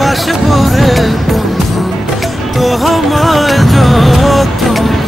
বাসবো রে বন্ধু তোমায় যতনে।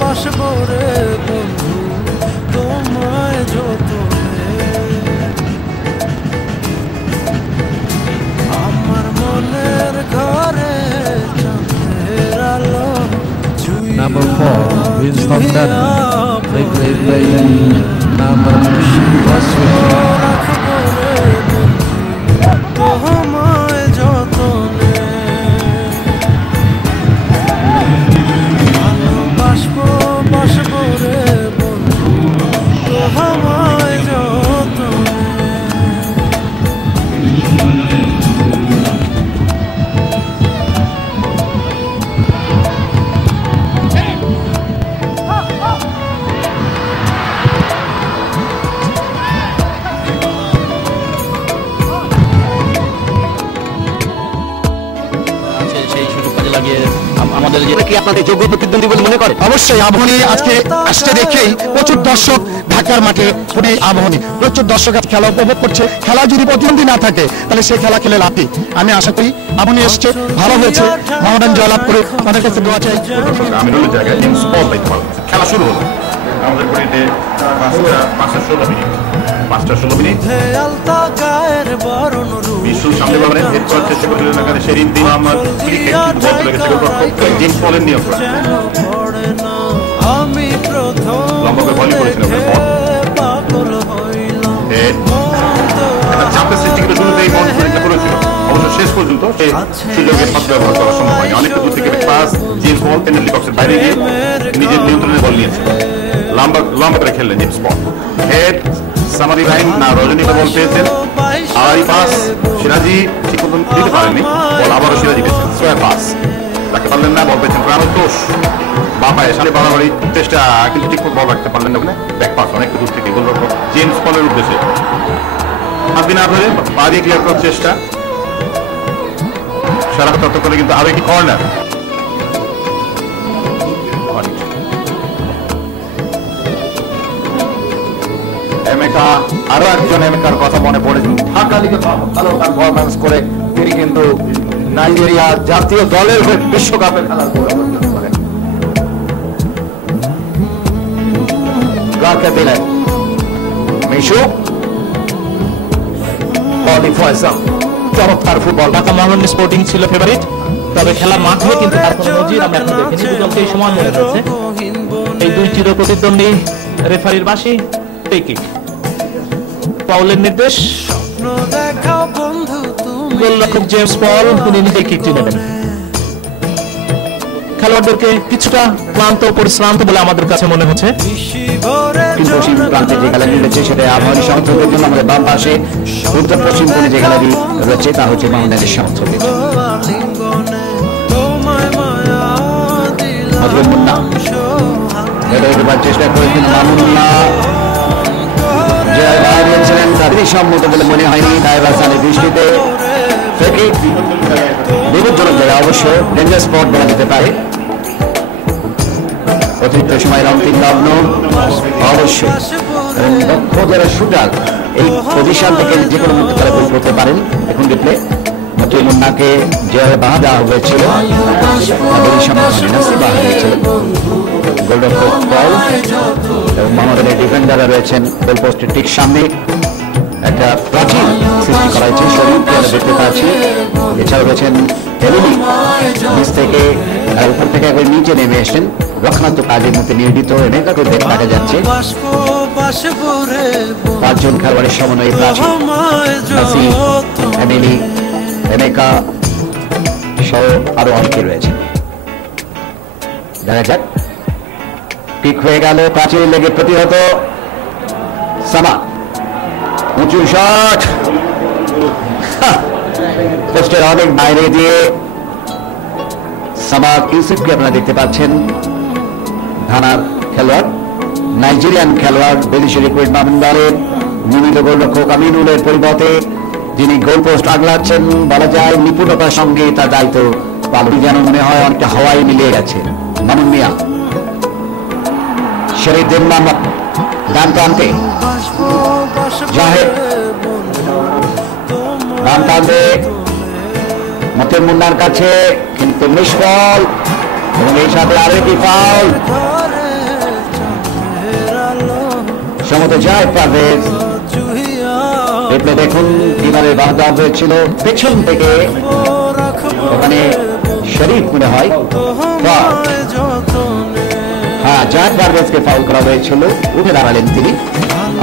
বাসবো রে বন্ধু তোমায় যতনে। আমার মনের ঘরে চাঁদের আলো Number 4 wins from that. They play number 3. রাখবো রে বন্ধু তোমায় যতনে। বাসবো রে বন্ধু তোমায় যতনে। সেই সুযোগ কাজে লাগিয়ে আমাদের কি আপনাদের যোগ্য প্রতিদ্বন্দ্বী বলে মনে করে? অবশ্যই আবাহনী আজকে আসছে দেখেই প্রচুর দর্শক ঢাকার মাঠে পুরো আবাহনী প্রচুর দর্শক আজ খেলা উপভোগ করছে। খেলা যদি প্রতিদ্বন্দ্বী না থাকে তাহলে সেই খেলা খেলে লাভ কি? আমি আশা করি আবাহনী এসছে, ভালো হয়েছে, মহাদান জয়লাভ করে তাদের কাছে দোয়া চাই। আমিনুলের জায়গায় জেমস পল দায়িত্ব পালন করছে। খেলা শুরু হলো আমাদের ঘড়িতে 5:16 মিনিট। বিশুর সামনে পাবেন এরপর চেষ্টা করলেন এখানে শেরিন দিন আমার ক্রিকেট বল লেগেছে গোলরক্ষক জেমস পলের নিয়ন্ত্রণ। লম্বা করে বলই করেছেন বল চাপের সৃষ্টি করে শুরুতেই বল পরীক্ষা করেছিল, অবশ্য শেষ পর্যন্ত সেই সুযোগে পাস ব্যবহার করা সম্ভব হয়নি। অনেকটা দূর থেকে পাস জেমস পল পেনাল্টি বক্সের বাইরে গিয়ে নিজের নিয়ন্ত্রণে বল নিয়েছে, লম্বা করে খেললেন জেমস পল। হেড সামাদ ইব্রাহিম না রজনীকে বল পেয়েছেন, আড়াই পাস সিরাজি ঠিক মতন দিতে পারেননি, বল আবারও সিরাজি পেয়েছেন, সোয়া পাস তাকে পারলেন না, বল পেয়েছেন প্রাণ দোষ বাপায় সামনে বাড়াবাড়ি চেষ্টা কিন্তু ঠিক বল রাখতে পারলেন না, ব্যাক পাস অনেকটা দূর থেকে গোলরক্ষক জেমস পলের উদ্দেশ্যে হাত দিয়ে না ধরে পা দিয়ে ক্লিয়ার করার চেষ্টা, সারা তত্ত্ব করে কিন্তু আবেগী কর্নার। এমেকা আরো একজন এমেকার কথা মনে পড়ে, ঢাকা লিগে ভালো পারফরম্যান্স করে তিনি কিন্তু নাইজেরিয়া জাতীয় দলের হয়ে বিশ্বকাপে খেলার গৌরব অর্জন করেন। গাকে দিলেন মিশু চমৎকার ফুটবল। ঢাকা মহানগর স্পোর্টিং ছিল ফেভারিট, তবে খেলার মাঠে কিন্তু তার কোনো নজির আমরা এখন দেখিনি। দুদলকে এই সমান মনে হচ্ছে। এই দুই চির প্রতিদ্বন্দ্বী রেফারির বাঁশি টেকিক পাউলের নির্দেশ, গোলরক্ষক জেমস পল তিনি নিজে কিকটি নেবেন। খেলোয়াড়দেরকে কিছুটা ক্লান্ত পরিশ্রান্ত বলে আমাদের কাছে মনে হচ্ছে। পশ্চিম প্রান্তে যে খেলাটি রয়েছে সেটা আবাহনী সমর্থকদের জন্য আমাদের বাম পাশে, উত্তর পশ্চিম কোণে যে খেলাটি রয়েছে তা হচ্ছে বাংলাদেশের সমর্থকদের জন্য। মুন্না এবার চেষ্টা করেছেন মামুন্না, ছিলেন তাদেরই সম্মত বলে মনে হয়নি। দায়বা সানের দৃষ্টিতে বিপজ্জনক জায়গা, অবশ্য ডেঞ্জার স্পট বলা যেতে পারে। অতিরিক্ত সময়ের অন্তিম লগ্ন অবশ্যই দক্ষ যারা শুটার এই পজিশন থেকে যে কোনো মুহূর্তে তারা গোল করতে পারেন। এখন রিপ্লে মতুল মুন্নাকে যেভাবে বাধা দেওয়া হয়েছিল গোলরক্ষক পল এবং মোহাম্মদের ডিফেন্ডাররা রয়েছেন গোল পোস্টের ঠিক সামনে। একটা প্রাচীন সৃষ্টি করা হয়েছে, শরীর দেখতে পাচ্ছি। এছাড়া রয়েছেন এলিনি নিচ থেকে উপর থেকে একবার নিচে নেমে এসেছেন, রক্ষণাত্মক কাজের মধ্যে নিয়োজিত এমেকাকে দেখা যাচ্ছে। পাঁচজন খেলোয়াড়ের সমন্বয়ে প্রাচীন এমিলি এমেকা সহ আরো অনেকে রয়েছে। দেখা যাক, কিক হয়ে গেল, প্রাচীর লেগে প্রতিহত। সামা উঁচু শট, পোস্টের অনেক বাইরে দিয়ে সামা ইউসুফকে আপনারা দেখতে পাচ্ছেন, ঘানার খেলোয়াড়, নাইজেরিয়ান খেলোয়াড়, বিদেশি রিক্রুট মামুন্দারের নিয়মিত গোলরক্ষক আমিনুলের পরিবর্তে যিনি গোল পোস্ট আগলাচ্ছেন, বলা যায় নিপুণতার সঙ্গে তার দায়িত্ব পালন, যেন মনে হয় অনেকটা হাওয়ায় মিলিয়ে গেছে। মামুন মিয়া, শরীফুদ্দিন মোহাম্মদ ডান প্রান্তে, জাহেদ ডান প্রান্তে মতের মুন্নার কাছে, কিন্তু নিষ্ফল, এবং এই সাথে আরেকটি ফাউল। সমতে যায় পারভেজ, এতে দেখুন কিনারে বাধা হয়েছিল পেছন থেকে, ওখানে শরীফ মনে হয়, হ্যাঁ জাহেদ পারভেজকে ফাউল করা হয়েছিল, উঠে দাঁড়ালেন তিনি।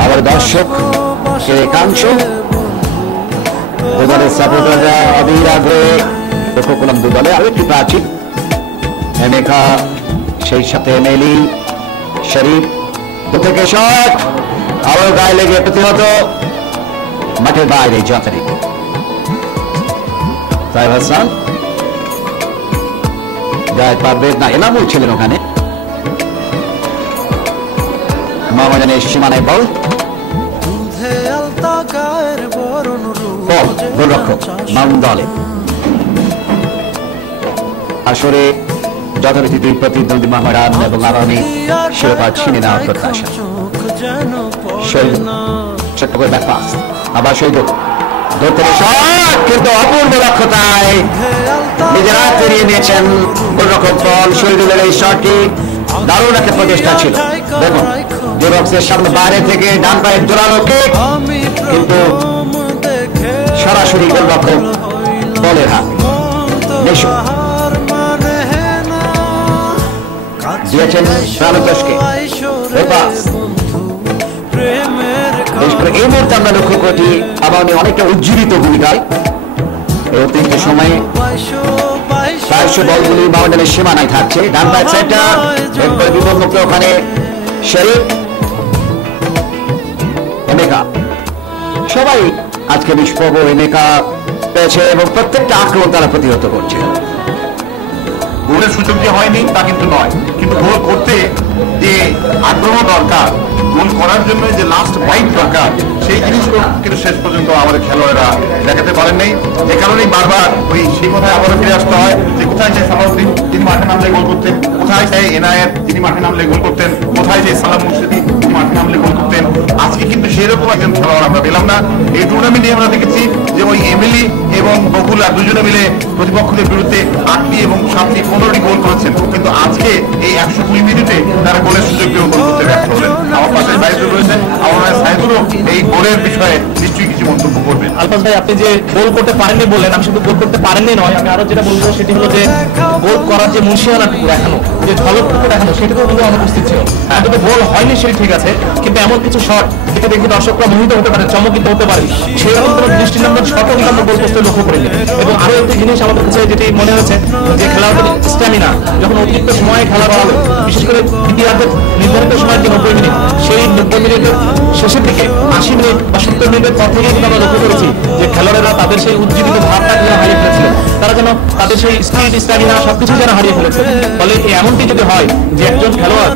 আবার দর্শক একাংশ দুদলের সাপোর্টাররা অধীর আগ্রহে লক্ষ্য করলাম দুদলে। আরো একটি প্রাচীর এমেকা, সেই সাথে মেলি, শরীফ দু থেকে শট, আবার গায়ে লেগে প্রতিহত, মাঠের বাইরে যথারীতি সাহেব হাসান, জাহেদ পারভেজ না এনামুল ছিলেন ওখানে, মোহামেডানের সীমানায় বল, গোলরক্ষক মামুন দলে। আসরে যথারীতি দুই প্রতিদ্বন্দ্বী মোহামেডান এবং আগামী শিরোপা ছিনে নেওয়ার প্রত্যাশা। ছোট্ট করে ব্যাপাস, আবার শহীদ ধরতে শট, কিন্তু অপূর্ব দক্ষতায় নিজের হাত ফিরিয়ে নিয়েছেন গোলরক্ষক দল। শহীদুলের এই শটটি দারুণ একটা প্রচেষ্টা ছিল। দেখুন জোরক্সের সামনে বাইরে থেকে ডান পায়ের জোরালো কিক, কিন্তু সরাসরি গোলরক্ষক দলের হাত দিয়েছেন প্রাণতোষকে। এই মুহূর্তে আমরা লক্ষ্য করছি আবার অনেকটা উজ্জীবিত ভূমিকায় এই অতিরিক্ত সময়ে প্রায়শ বলগুলি মোহামেডানের সীমানায় থাকছে। ডান পায়ের সাইডটা এরপরে বিপদমুক্ত, ওখানে শরীফ, এমেকা, সবাই আজকে বিস্ফোরক এমেকা পেয়েছে এবং প্রত্যেকটা আক্রমণ তারা প্রতিহত করছে। গোলের সুযোগ যে হয়নি তা কিন্তু নয়, কিন্তু গোল করতে যে আগ্রহ দরকার, গোল করার জন্য যে লাস্ট ফাইট দরকার, সেই জিনিসগুলো কিন্তু শেষ পর্যন্ত আমাদের খেলোয়াড়রা দেখাতে পারেন নাই। যে কারণেই বারবার ওই সেই কথায় আবারও ফিরে আসতে হয় যে কোথায় সেই সালাউদ্দিন তিনি মাঠে নামলে গোল করতেন, কোথায় সেই এনায়েত তিনি মাঠে নামলে গোল করতেন, কোথায় সেই সালাম মুর্শিদি তিনি মাঠে নামলে গোল করতেন। আজকে কিন্তু সেরকম একজন খেলোয়াড় আমরা পেলাম না। এই টুর্নামেন্টে আমরা দেখেছি যে ওই এমিলি এবং বকুলা দুজনে মিলে প্রতিপক্ষদের বিরুদ্ধে 8টি এবং 7টি 15টি গোল করেছেন, কিন্তু আজকে এই 120 মিনিটে তারা গোলের সুযোগ পেয়েও গোল করতে ব্যর্থ হলেন। আমার পাশে সাইদুল রয়েছেন, আমার সাইদুলও এই গোলের বিষয়ে নিশ্চয়ই কিছু মন্তব্য করবেন। আলফাজ ভাই, আপনি যে গোল করতে পারেননি বললেন, আমি শুধু গোল করতে পারেননি নয়, আমি আরো যেটা বলবো সেটি হলো যে গোল করার যে মুন্সিয়ানাটুকু দেখানো, যে ঝলকটুকু দেখানো, সেটুকু কিন্তু অনুপস্থিত ছিল। কিন্তু গোল হয়নি সেটি ঠিক আছে, কিন্তু এমন কিছু শট যেটা দেখে দর্শকরা মোহিত হতে পারে, চমকিত হতে পারে, সেরকম কোনো দৃষ্টিনন্দন শটও কিন্তু আমরা গোল পোস্টে লক্ষ্য করিনি। এবং আরো একটি জিনিস আমাদের কাছে যেটি মনে হয়েছে যে খেলোয়াড়দের স্ট্যামিনা, যখন অতিরিক্ত সময়ে খেলা করা হবে, বিশেষ করে দ্বিতীয়ার্ধের নির্ধারিত সময়ের যে 90 মিনিট, সেই 90 মিনিটের শেষের দিকে 80 মিনিট বা 70 মিনিটের পর থেকে কিন্তু আমরা লক্ষ্য করেছি যে খেলোয়াড়েরা তাদের সেই উজ্জীবিত ভাবটা যেন হারিয়ে ফেলেছিল, তারা যেন তাদের সেই স্পিড, স্ট্যামিনা সবকিছু যেন হারিয়ে ফেলেছে। ফলে এমনটি যদি হয় যে একজন খেলোয়াড়